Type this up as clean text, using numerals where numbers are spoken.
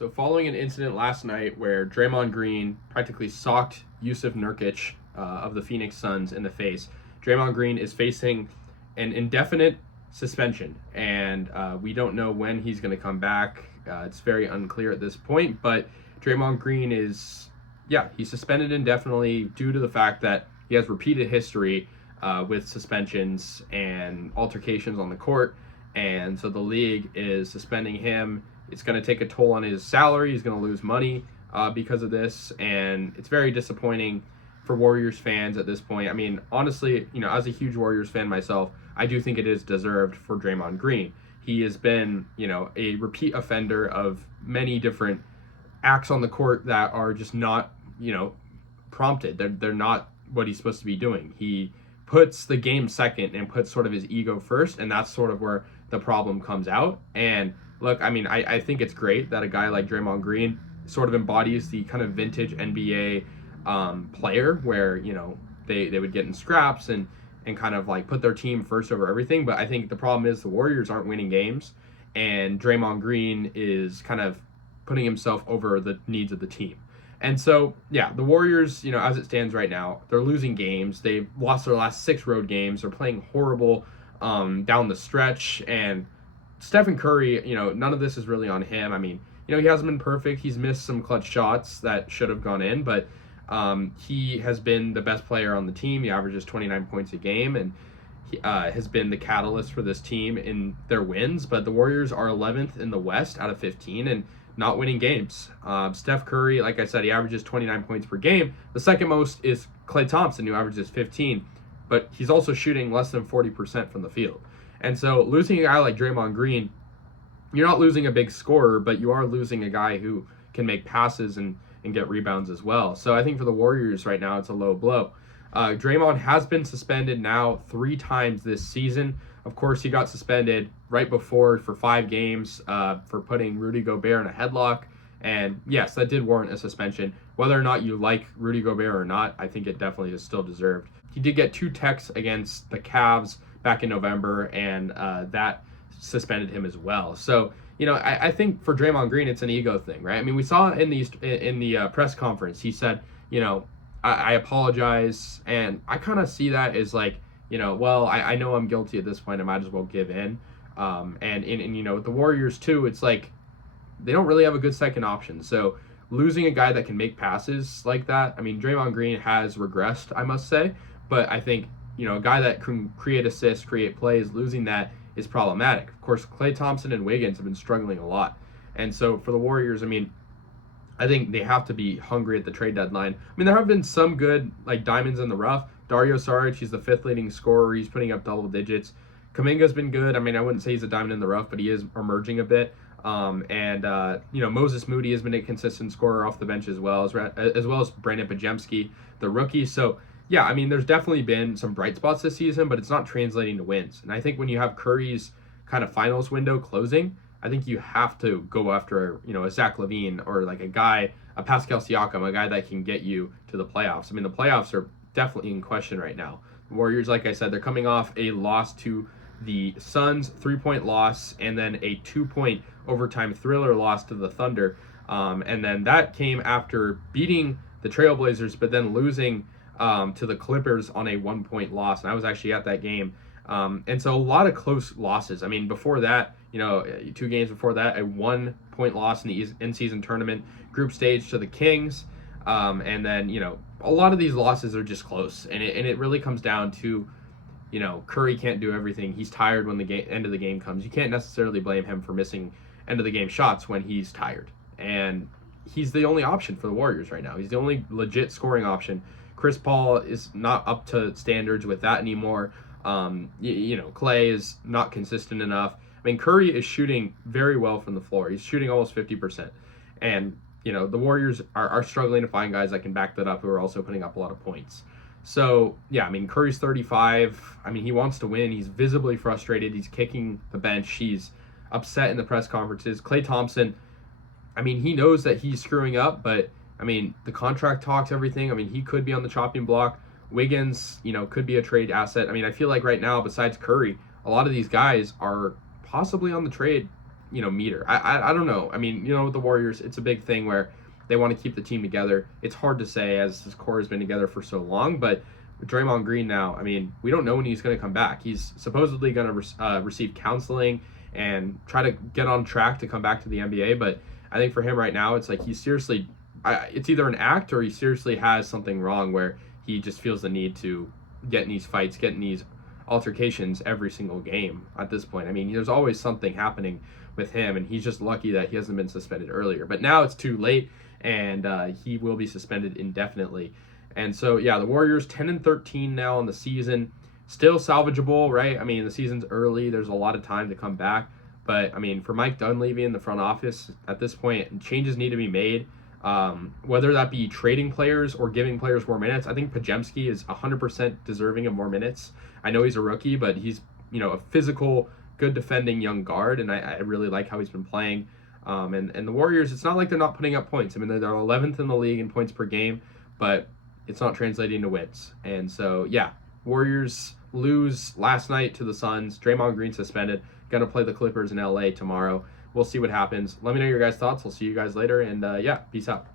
So following an incident last night where Draymond Green practically socked Yusuf Nurkic of the Phoenix Suns in the face, Draymond Green is facing an indefinite suspension, and we don't know when he's going to come back. It's very unclear at this point, but Draymond Green he's suspended indefinitely due to the fact that he has repeated history with suspensions and altercations on the court, and so the league is suspending him. It's going to take a toll on his salary. He's going to lose money because of this, and it's very disappointing for Warriors fans at this point. I mean, honestly, as a huge Warriors fan myself, I do think it is deserved for Draymond Green. He has been, a repeat offender of many different acts on the court that are just not, prompted. They're not what he's supposed to be doing. He puts the game second and puts sort of his ego first, and that's sort of where the problem comes out. And look, I mean, I think it's great that a guy like Draymond Green sort of embodies the kind of vintage NBA player where, they would get in scraps and kind of like put their team first over everything. But I think the problem is the Warriors aren't winning games, and Draymond Green is kind of putting himself over the needs of the team. And so, the Warriors, as it stands right now, they're losing games. They've lost their last 6 road games. They're playing horrible down the stretch. And Stephen Curry, none of this is really on him. I mean, he hasn't been perfect. He's missed some clutch shots that should have gone in, but he has been the best player on the team. He averages 29 points a game, and he has been the catalyst for this team in their wins. But the Warriors are 11th in the West out of 15 and not winning games. Steph Curry, like I said, he averages 29 points per game. The second most is Klay Thompson, who averages 15, but he's also shooting less than 40% from the field. And so losing a guy like Draymond Green, you're not losing a big scorer, but you are losing a guy who can make passes and get rebounds as well. So I think for the Warriors right now, it's a low blow. Draymond has been suspended now 3 times this season. Of course, he got suspended right before for 5 games for putting Rudy Gobert in a headlock. And yes, that did warrant a suspension. Whether or not you like Rudy Gobert or not, I think it definitely is still deserved. He did get 2 techs against the Cavs back in November, and that suspended him as well. So, I think for Draymond Green, it's an ego thing, right? I mean, we saw in the press conference, he said, I apologize, and I kind of see that as like, well, I know I'm guilty at this point. I might as well give in. And with the Warriors too, it's like they don't really have a good second option. So losing a guy that can make passes like that, I mean, Draymond Green has regressed, I must say, but I think, a guy that can create assists, create plays, losing that is problematic. Of course, Klay Thompson and Wiggins have been struggling a lot. And so for the Warriors, I mean, I think they have to be hungry at the trade deadline. I mean, there have been some good, like, diamonds in the rough. Dario Saric, he's the 5th leading scorer. He's putting up double digits. Kuminga's been good. I mean, I wouldn't say he's a diamond in the rough, but he is emerging a bit. Moses Moody has been a consistent scorer off the bench as well as Brandon Pajemski, the rookie. So, yeah, I mean, there's definitely been some bright spots this season, but it's not translating to wins. And I think when you have Curry's kind of finals window closing, I think you have to go after, a Zach LaVine or like a Pascal Siakam, a guy that can get you to the playoffs. I mean, the playoffs are definitely in question right now. The Warriors, like I said, they're coming off a loss to the Suns, 3-point loss, and then a 2-point overtime thriller loss to the Thunder. And then that came after beating the Trailblazers, but then losing to the Clippers on a 1-point loss. And I was actually at that game. And so a lot of close losses. I mean, before that, 2 games before that, a 1-point loss in the in-season tournament group stage to the Kings. And then, a lot of these losses are just close. And it really comes down to, Curry can't do everything. He's tired when the end of the game comes. You can't necessarily blame him for missing end of the game shots when he's tired. And he's the only option for the Warriors right now. He's the only legit scoring option. Chris Paul is not up to standards with that anymore. Klay is not consistent enough. I mean, Curry is shooting very well from the floor. He's shooting almost 50%. And, the Warriors are struggling to find guys that can back that up who are also putting up a lot of points. So, yeah, I mean, Curry's 35. I mean, he wants to win. He's visibly frustrated. He's kicking the bench. He's upset in the press conferences. Klay Thompson, I mean, he knows that he's screwing up, but, I mean, the contract talks, everything. I mean, he could be on the chopping block. Wiggins, could be a trade asset. I mean, I feel like right now, besides Curry, a lot of these guys are possibly on the trade meter. I don't know. I mean, with the Warriors, it's a big thing where they want to keep the team together. It's hard to say as this core has been together for so long, but with Draymond Green now, I mean, we don't know when he's going to come back. He's supposedly going to receive counseling and try to get on track to come back to the NBA, but I think for him right now, it's like he's seriously, it's either an act or he seriously has something wrong where he just feels the need to get in these fights, get in these altercations every single game at this point. I mean, there's always something happening with him, and he's just lucky that he hasn't been suspended earlier. But now it's too late, and he will be suspended indefinitely. And so, yeah, the Warriors 10-13 now on the season, still salvageable, right? I mean, the season's early. There's a lot of time to come back. But, I mean, for Mike Dunleavy in the front office, at this point, changes need to be made. Whether that be trading players or giving players more minutes. I think Podziemski is 100% deserving of more minutes. I know he's a rookie, but he's, a physical, good defending young guard, and I really like how he's been playing. And the Warriors, it's not like they're not putting up points. I mean, they're 11th in the league in points per game, but it's not translating to wins. And so, yeah, Warriors lose last night to the Suns. Draymond Green suspended. Going to play the Clippers in LA tomorrow. We'll see what happens. Let me know your guys' thoughts. I'll see you guys later. And, yeah, peace out.